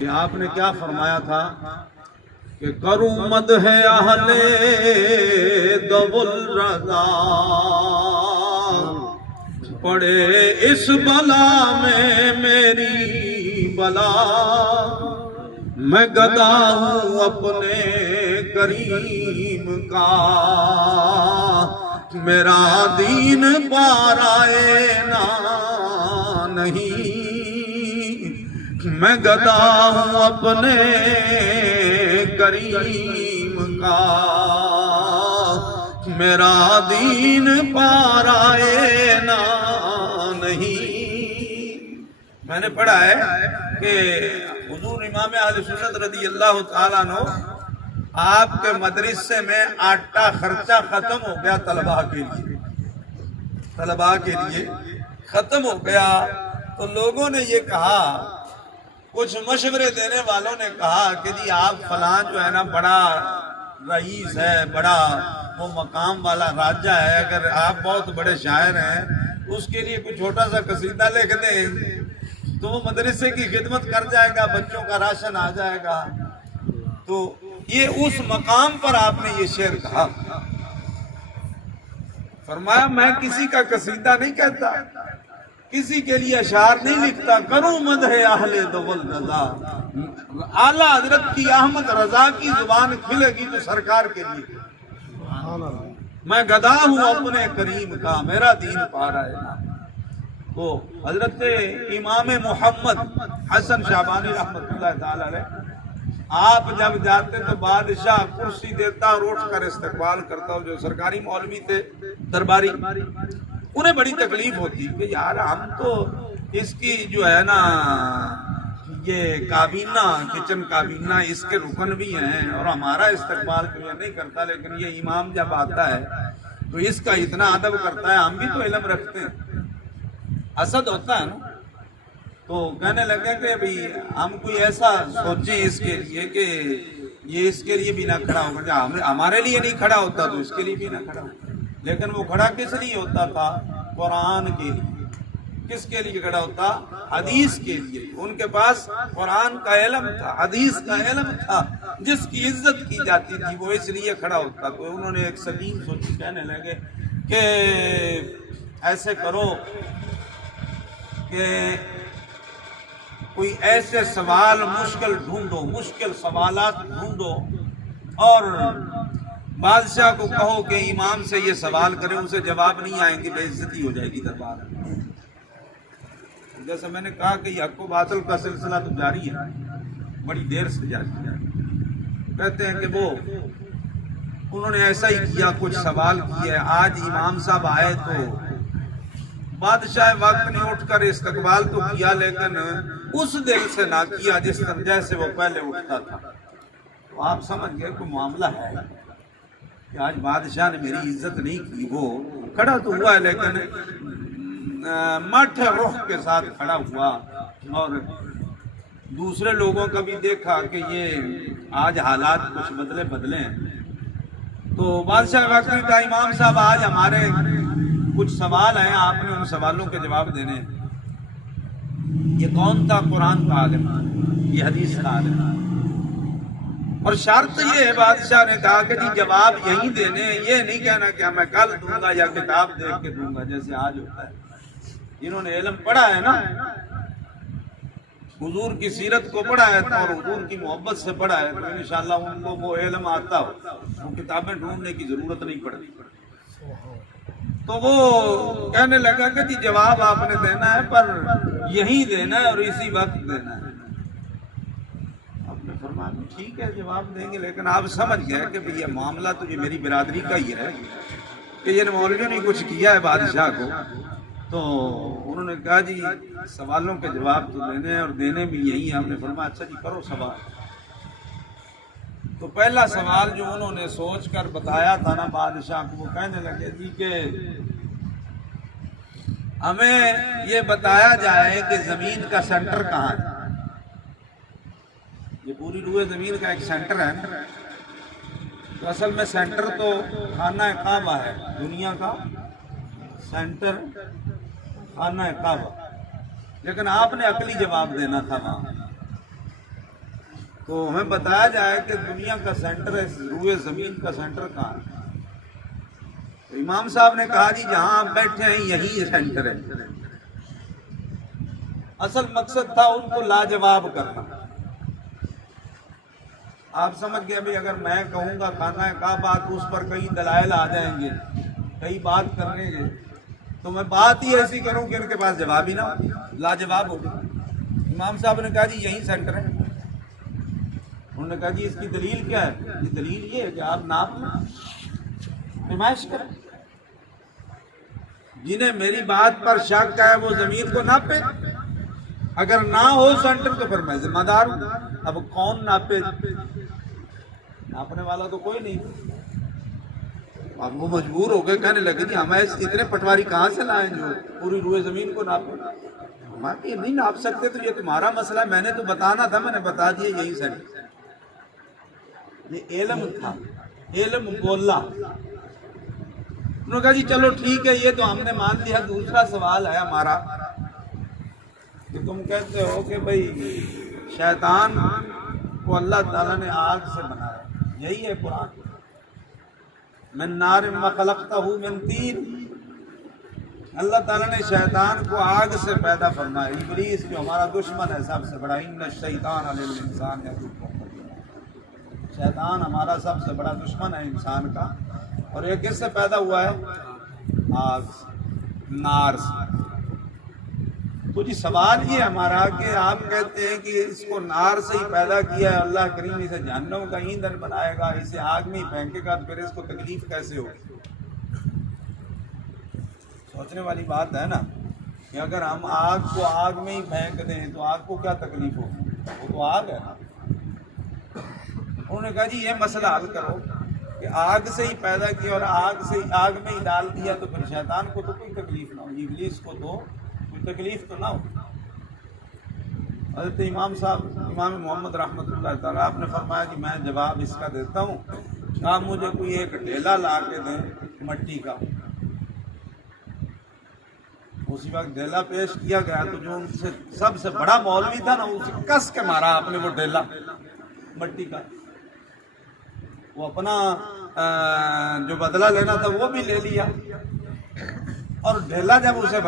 کہ آپ نے کیا فرمایا تھا کہ کروں مدح اہل ذو الرضا، پڑے اس بلا میں میری بلا، میں گدا ہوں اپنے کریم کا، میرا دین پارائے نہ نہیں، میں گدا ہوں اپنے کریم کا، میرا دین پارائے نہ نہیں۔ میں نے پڑھا ہے کہ حضور امام اہل سنت رضی اللہ تعالیٰ عنہ آپ کے مدرسے میں آٹا خرچہ ختم ہو گیا، طلباء کے لیے ختم ہو گیا، تو لوگوں نے یہ کہا، کچھ مشورے دینے والوں نے کہا کہ جی آپ فلاں جو ہے نا بڑا رئیس ہے، بڑا وہ مقام والا راجہ ہے، اگر آپ بہت بڑے شاعر ہیں اس کے لیے کوئی چھوٹا سا قصیدہ لکھ دیں تو وہ مدرسے کی خدمت کر جائے گا، بچوں کا راشن آ جائے گا۔ تو یہ اس مقام پر آپ نے یہ شعر کہا، فرمایا میں کسی کا قصیدہ نہیں کہتا، کسی کے لیے اشعار نہیں لکھتا، کروں مدح اہل ذو الرضا، اعلیٰ حضرت کی احمد رضا کی زبان کھلے گی تو سرکار کے لیے، میں گدا ہوں اپنے کریم کا، میرا دین پارا ہے۔ تو حضرت امام محمد حسن شعبانی رحمۃ اللہ تعالی علیہ، آپ جب جاتے تو بادشاہ کرسی دیتا اور اٹھ کر استقبال کرتا، جو سرکاری مولوی تھے درباری، انہیں بڑی تکلیف ہوتی کہ یار ہم تو اس کی جو ہے نا یہ کابینہ، کچن کابینہ اس کے رکن بھی ہیں اور ہمارا استقبال کیوں نہیں کرتا، لیکن یہ امام جب آتا ہے تو اس کا اتنا ادب کرتا ہے، ہم بھی تو علم رکھتے ہیں، حسد ہوتا ہے نا۔ تو کہنے لگے کہ بھئی ہم کوئی ایسا سوچیں اس کے لیے کہ یہ اس کے لیے بھی نہ کھڑا ہوگا، ہمارے لیے نہیں کھڑا ہوتا تو اس کے لیے بھی نہ کھڑا ہوتا، لیکن وہ کھڑا کس لیے ہوتا تھا؟ قرآن کے لیے۔ کس کے لیے کھڑا ہوتا؟ حدیث کے لیے۔ ان کے پاس قرآن کا علم تھا، حدیث کا علم تھا، جس کی عزت کی جاتی تھی، وہ اس لیے کھڑا ہوتا۔ تو انہوں نے ایک سلیم سوچی، کہنے لگے کہ ایسے کرو کہ کوئی ایسے سوال مشکل ڈھونڈو، مشکل سوالات ڈھونڈو اور بادشاہ کو کہو کہ امام سے یہ سوال کرے، اسے جواب نہیں آئیں گے، بے عزتی ہو جائے گی دربار میں۔ جیسے میں نے کہا کہ یہ حق و باطل کا سلسلہ تو جاری ہے، بڑی دیر سے جاری ہے۔ کہتے ہیں کہ وہ انہوں نے ایسا ہی کیا، کچھ سوال کیے، آج امام صاحب آئے تو بادشاہ وقت نے اٹھ کر استقبال تو کیا، لیکن اس دل سے نہ کیا جس طرح سے وہ پہلے اٹھتا تھا۔ تو آپ سمجھ گئے کوئی معاملہ ہے کہ آج بادشاہ نے میری عزت نہیں کی۔ وہ کھڑا تو ہوا ہے لیکن مٹھ روح کے ساتھ کھڑا ہوا، اور دوسرے لوگوں کا بھی دیکھا کہ یہ آج حالات کچھ بدلے ہیں۔ تو بادشاہ وقت نے کہا امام صاحب آج ہمارے کچھ سوال ہیں، آپ نے ان سوالوں کے جواب دینے ہیں۔ یہ کون تھا؟ قرآن کا عالم، یہ حدیث کا عالم، اور شرط یہ ہے، بادشاہ نے کہا کہ جی جواب یہی دینے، یہ نہیں کہنا کہ میں کل دوں گا یا کتاب دیکھ کے دوں گا جیسے آج ہوتا ہے۔ جنہوں نے علم پڑھا ہے نا، حضور کی سیرت کو پڑھا ہے اور حضور کی محبت سے پڑھا ہے، تو انشاءاللہ ان کو وہ علم آتا ہو، وہ کتابیں ڈھونڈنے کی ضرورت نہیں پڑتی۔ تو وہ کہنے لگا کہ جی جواب آپ نے دینا ہے، پر یہی دینا ہے اور اسی وقت دینا ہے۔ آپ نے فرمایا ٹھیک ہے جواب دیں گے، لیکن آپ سمجھ گئے کہ یہ معاملہ تو یہ میری برادری کا ہی ہے کہ یہ مولویوں نے کچھ کیا ہے بادشاہ کو۔ تو انہوں نے کہا جی سوالوں کے جواب تو دینے ہیں اور دینے بھی یہی ہیں۔ آپ نے فرمایا اچھا جی کرو سوال۔ تو پہلا سوال جو انہوں نے سوچ کر بتایا تھا نا بادشاہ کو، وہ کہنے لگے جی کہ ہمیں یہ بتایا جائے کہ زمین کا سینٹر کہاں ہے۔ یہ پوری روئے زمین کا ایک سینٹر ہے، تو اصل میں سینٹر تو خانہ کعبہ ہے، دنیا کا سینٹر خانہ کعبہ، لیکن آپ نے عقلی جواب دینا تھا وہاں۔ تو ہمیں بتایا جائے کہ دنیا کا سینٹر ہے، روئے زمین کا سینٹر کہاں ہے؟ تو امام صاحب نے کہا جی جہاں آپ بیٹھے ہیں یہی سینٹر ہے۔ اصل مقصد تھا ان کو لاجواب کرنا۔ آپ سمجھ گئے بھی اگر میں کہوں گا خانہ کعبہ تو اس پر کئی دلائل آ جائیں گے، کئی بات کریں گے، تو میں بات ہی ایسی کروں کہ ان کے پاس جواب ہی نہ ہو، لاجواب ہوگا۔ امام صاحب نے کہا جی یہی سینٹر ہے۔ انہوں نے کہا جی اس کی دلیل کیا ہے؟ یہ دلیل یہ ہے کہ آپ ناپ پیمائش کریں، جنہیں میری بات پر شک ہے وہ زمین کو ناپے، اگر نہ ہو سینٹر تو پھر میں ذمہ دار ہوں۔ اب کون ناپے؟ ناپنے والا تو کوئی نہیں۔ اب وہ مجبور ہو گئے، کہنے لگے جی ہمیں اتنے پٹواری کہاں سے لائیں جو پوری روئے زمین کو ناپے؟ ہم یہ نہیں ناپ سکتے تو یہ تمہارا مسئلہ ہے، میں نے تو بتانا تھا، میں نے بتا دیا یہی سینٹر۔ یہ علم تھا، علم بولا۔ انہوں نے کہا جی چلو ٹھیک ہے یہ تو ہم نے مان لیا۔ دوسرا سوال ہے ہمارا کہ تم کہتے ہو کہ بھئی شیطان کو اللہ تعالیٰ نے آگ سے بنایا، یہی ہے قرآن، من نار وخلقتہ من طین۔ اللہ تعالیٰ نے شیطان کو آگ سے پیدا فرمایا۔ ابلیس جو ہمارا دشمن ہے سب سے بڑا، ان الشیطان للانسان عدو، شیطان ہمارا سب سے بڑا دشمن ہے انسان کا، اور یہ کس سے پیدا ہوا ہے؟ آگ سے، نار سے۔ تو جی سوال یہ ہمارا کہ آپ کہتے ہیں کہ اس کو نار سے ہی پیدا کیا ہے، اللہ کریم اسے جہنم کا ایندھن بنائے گا، اسے آگ میں ہی پھینکے گا، تو پھر اس کو تکلیف کیسے ہوگی؟ سوچنے والی بات ہے نا کہ اگر ہم آگ کو آگ میں ہی پھینک دیں تو آگ کو کیا تکلیف ہوگی؟ وہ تو آگ ہے نا۔ انہوں نے کہا جی یہ مسئلہ حل کرو کہ آگ سے ہی پیدا کیا اور آگ سے ہی آگ میں ہی ڈال دیا، تو پھر شیطان کو تو کوئی تکلیف نہ ہو، ابلیس کو تو کوئی تکلیف تو نہ ہو۔ حضرت امام صاحب امام محمد رحمۃ اللہ تعالیٰ آپ نے فرمایا کہ میں جواب اس کا دیتا ہوں، آپ مجھے کوئی ایک ڈھیلا لا کے دیں مٹی کا۔ اسی وقت ڈھیلا پیش کیا گیا تو جو ان سے سب سے بڑا مولوی تھا نا، اسے کس کے مارا آپ نے وہ ڈھیلا مٹی کا۔ وہ اپنا جو بدلہ لینا تھا وہ بھی لے لیا، اور ڈھیلا جب اسے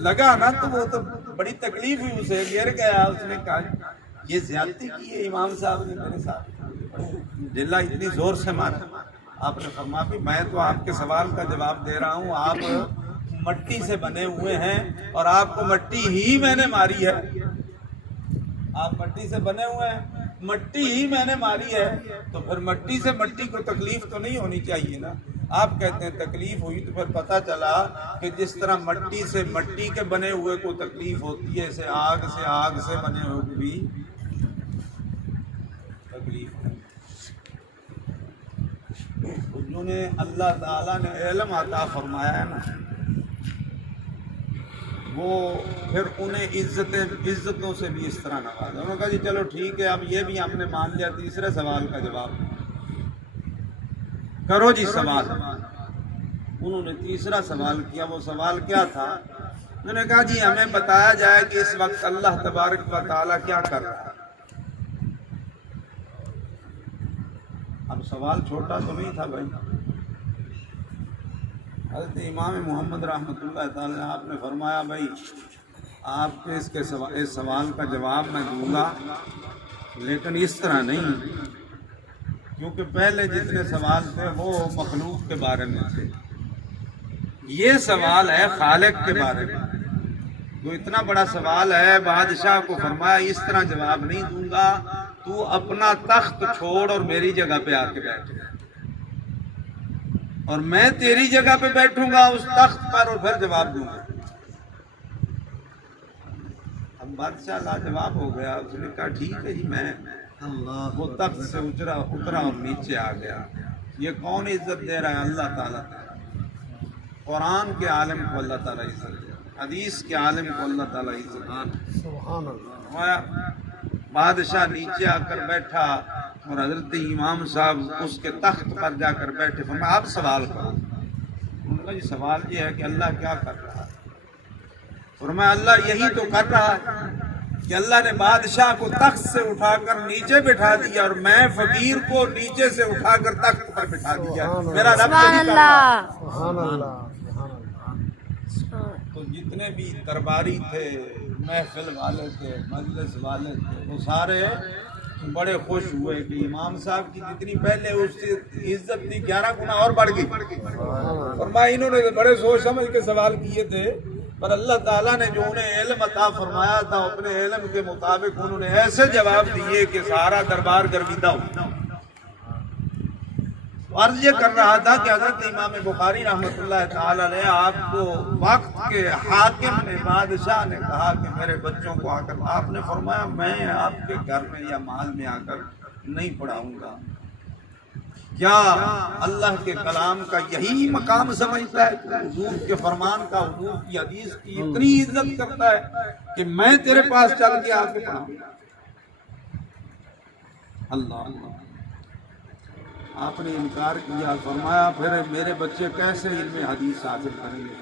لگا نا تو وہ تو بڑی تکلیف ہوئی، اسے گر گیا۔ اس نے کہا یہ زیادتی کی ہے امام صاحب نے میرے ساتھ، ڈھیلا اتنی زور سے مارا۔ آپ نے فرمایا کہ میں تو آپ کے سوال کا جواب دے رہا ہوں، آپ مٹی سے بنے ہوئے ہیں اور آپ کو مٹی ہی میں نے ماری ہے، آپ مٹی سے بنے ہوئے ہیں، مٹی ہی میں نے ماری ہے، تو پھر مٹی سے مٹی کو تکلیف تو نہیں ہونی چاہیے نا۔ آپ کہتے ہیں تکلیف ہوئی، تو پھر پتہ چلا کہ جس طرح مٹی سے مٹی کے بنے ہوئے کو تکلیف ہوتی ہے، اسے آگ سے بنے ہوئے کو بھی تکلیف ہے۔ جنہیں اللہ تعالیٰ نے علم عطا فرمایا ہے نا، وہ پھر انہیں عزتوں سے بھی اس طرح نوازا۔ انہوں نے کہا جی چلو ٹھیک ہے، اب یہ بھی ہم نے مان لیا، تیسرے سوال کا جواب کرو جی سوال۔ انہوں نے تیسرا سوال کیا۔ وہ سوال کیا تھا؟ انہوں نے کہا جی ہمیں بتایا جائے کہ اس وقت اللہ تبارک و تعالیٰ کیا کر رہا ہے۔ اب سوال چھوٹا تو نہیں تھا بھائی۔ حضرت امام محمد رحمۃ اللہ تعالیٰ آپ نے فرمایا بھائی آپ کے اس سوال کا جواب میں دوں گا، لیکن اس طرح نہیں، کیونکہ پہلے جتنے سوال تھے وہ مخلوق کے بارے میں تھے، یہ سوال ہے خالق کے بارے میں۔ جو اتنا بڑا سوال ہے، بادشاہ کو فرمایا اس طرح جواب نہیں دوں گا، تو اپنا تخت چھوڑ اور میری جگہ پہ آ کے بیٹھ، اور میں تیری جگہ پہ بیٹھوں گا اس تخت پر اور پھر جواب دوں گا۔ اب بادشاہ لاجواب ہو گیا، اس نے کہا ٹھیک ہے جی، میں وہ تخت سے اترا اور نیچے آ گیا۔ یہ کون عزت دے رہا ہے؟ اللہ تعالیٰ۔ قرآن کے عالم کو اللہ تعالیٰ عزت دے، حدیث کے عالم کو اللہ تعالیٰ عزت دے۔ سبحان اللہ۔ بادشاہ نیچے آ کر بیٹھا اور حضرت امام صاحب اس کے تخت پر جا کر بیٹھے۔ فرمایا آپ سوال کرو۔ انہوں نے کہا جی سوال یہ ہے کہ اللہ کیا کر رہا ہے؟ فرمایا اللہ یہی تو کر رہا ہے کہ اللہ نے بادشاہ کو تخت سے اٹھا کر نیچے بٹھا دیا اور میں فقیر کو نیچے سے اٹھا کر تخت پر بٹھا دیا. میرا رب سبحان یہی کرتا ہے. اللہ. سبحان اللہ. تو جتنے بھی درباری تھے، محفل والے تھے، مجلس والے تھے، وہ سارے بڑے خوش ہوئے کہ امام صاحب کی جتنی پہلے اس کی عزت تھی 11 گنا اور بڑھ گئی. فرمایا انہوں نے بڑے سوچ سمجھ کے سوال کیے تھے، پر اللہ تعالیٰ نے جو انہیں علم عطا فرمایا تھا اپنے علم کے مطابق انہوں نے ایسے جواب دیے کہ سارا دربار گرویدہ ہو. عرض یہ کر رہا تھا کہ حضرت امام بخاری رحمۃ اللہ تعالی علیہ آپ کو وقت کے حاکم نے، بادشاہ نے کہا کہ میرے بچوں کو آ کر، آپ نے فرمایا میں آپ کے گھر میں یا محل میں آ کر نہیں پڑھاؤں گا. کیا اللہ کے کلام کا یہی مقام سمجھتا ہے؟ حضور کے فرمان کا، حضور کی حدیث کی اتنی عزت کرتا ہے کہ میں تیرے پاس چل کے آ کے پڑھاؤں گا. اللہ آپ نے انکار کیا. فرمایا پھر میرے بچے کیسے علم حدیث حاصل کریں گے؟